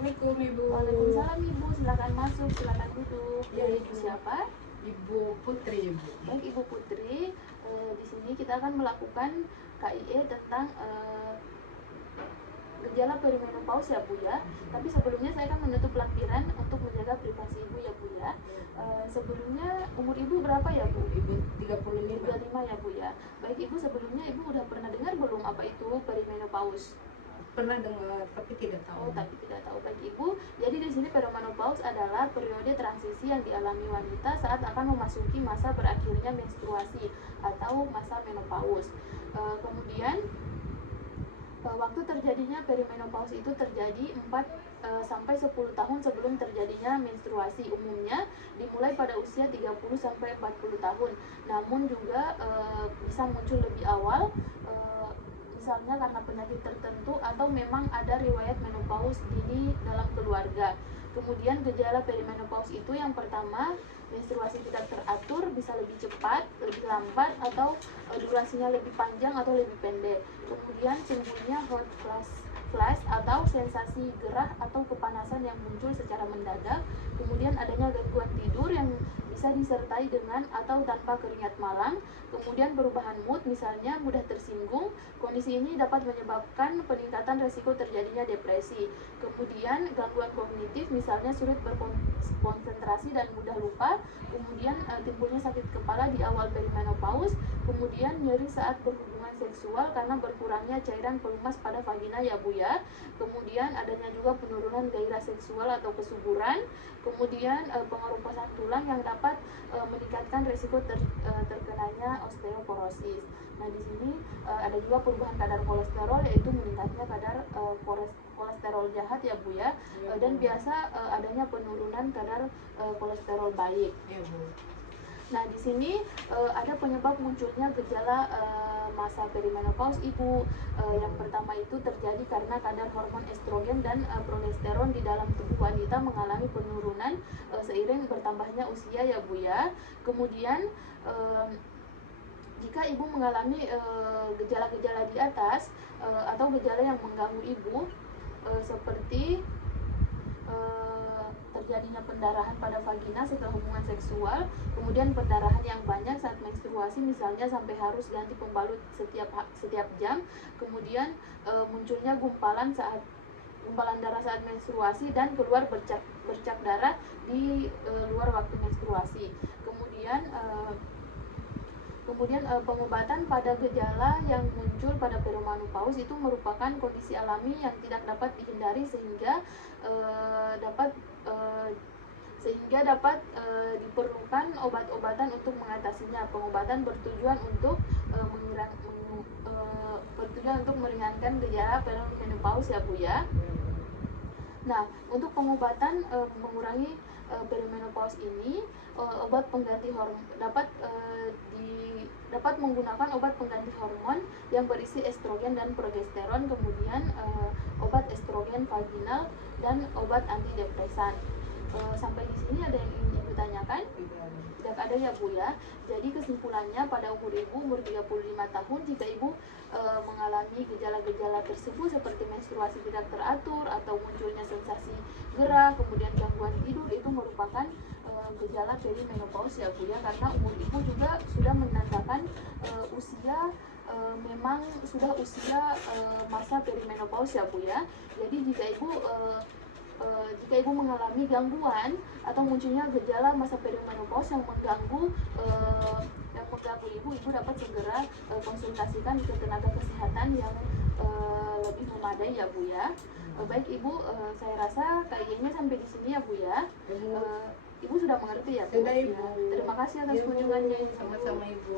Assalamualaikum Ibu. Waalaikumsalam Ibu, silakan masuk, silakan duduk. Ya, Ibu siapa? Ibu Putri, Ibu. Baik Ibu Putri, di sini kita akan melakukan KIE tentang gejala perimenopause ya Bu ya. Tapi sebelumnya saya akan menutup lampiran untuk menjaga privasi Ibu ya Bu ya. Sebelumnya umur Ibu berapa ya Bu? Ibu 35. 35 ya Bu ya. Baik Ibu, sebelumnya Ibu udah pernah dengar belum apa itu perimenopause? Pernah dengar tapi tidak tahu. Oh, tapi tidak tahu. Baik Ibu, jadi di sini perimenopause adalah periode transisi yang dialami wanita saat akan memasuki masa berakhirnya menstruasi atau masa menopause. Kemudian waktu terjadinya perimenopause itu terjadi 4 sampai 10 tahun sebelum terjadinya menstruasi. Umumnya dimulai pada usia 30 sampai 40 tahun. Namun juga bisa muncul lebih awal, misalnya karena penyakit tertentu atau memang ada riwayat menopause dini dalam keluarga. Kemudian gejala perimenopause itu yang pertama, menstruasi tidak teratur, bisa lebih cepat, lebih lambat, atau durasinya lebih panjang atau lebih pendek. Kemudian timbulnya hot flash atau sensasi gerah atau kepanasan yang muncul secara mendadak. Kemudian adanya gangguan tidur yang bisa disertai dengan atau tanpa keringat malam. Kemudian perubahan mood, misalnya mudah tersinggung. Kondisi ini dapat menyebabkan peningkatan resiko terjadinya depresi. Kemudian gangguan kognitif, misalnya sulit berkonsentrasi dan mudah lupa. Kemudian timbulnya sakit kepala di awal perimenopause. Kemudian nyeri saat berhubungan seksual karena berkurangnya cairan pelumas pada vagina ya Bu ya. Kemudian adanya juga penurunan gairah seksual atau kesuburan. Kemudian pengeroposan tulang yang dapat meningkatkan risiko terkenanya osteoporosis. Nah, di sini ada juga perubahan kadar kolesterol, yaitu meningkatnya kadar kolesterol jahat ya Bu ya. Dan biasa adanya penurunan kadar kolesterol baik. Ya, Bu. Nah, di sini ada penyebab munculnya gejala masa perimenopause Ibu. Yang pertama itu terjadi karena kadar hormon estrogen dan progesteron di dalam tubuh wanita mengalami penurunan seiring bertambahnya usia ya Bu ya. Kemudian jika Ibu mengalami gejala-gejala di atas atau gejala yang mengganggu Ibu seperti terjadinya pendarahan pada vagina setelah hubungan seksual, kemudian pendarahan yang banyak saat menstruasi, misalnya sampai harus ganti pembalut setiap jam, kemudian munculnya gumpalan darah saat menstruasi dan keluar bercak darah di luar waktu menstruasi. Kemudian pengobatan pada gejala yang muncul pada perimenopause itu merupakan kondisi alami yang tidak dapat dihindari sehingga dapat diperlukan obat-obatan untuk mengatasinya. Pengobatan bertujuan untuk meringankan gejala perimenopause ya Bu ya. Nah, untuk pengobatan mengurangi perimenopause ini, obat pengganti hormon dapat menggunakan obat pengganti hormon yang berisi estrogen dan progesteron, kemudian obat estrogen vaginal dan obat antidepresan. Sampai di sini ada yang ingin Ibu tanyakan? Tidak ada ya Bu ya. Jadi kesimpulannya pada umur Ibu umur 35 tahun, jika Ibu mengalami gejala-gejala tersebut seperti menstruasi tidak teratur atau munculnya sensasi gerah, kemudian gangguan tidur, itu merupakan gejala perimenopause ya Bu ya, karena umur Ibu juga sudah menandakan memang sudah usia masa perimenopause ya Bu ya. Jadi jika Ibu mengalami gangguan atau munculnya gejala masa perimenopause yang mengganggu Ibu dapat segera konsultasikan ke tenaga kesehatan yang lebih memadai ya Bu ya. Baik Ibu, saya rasa kayaknya sampai di sini ya Bu ya. Ibu sudah mengerti ya Bu? Sudah Ibu. Terima kasih atas kunjungannya Ibu. Sama-sama Ibu.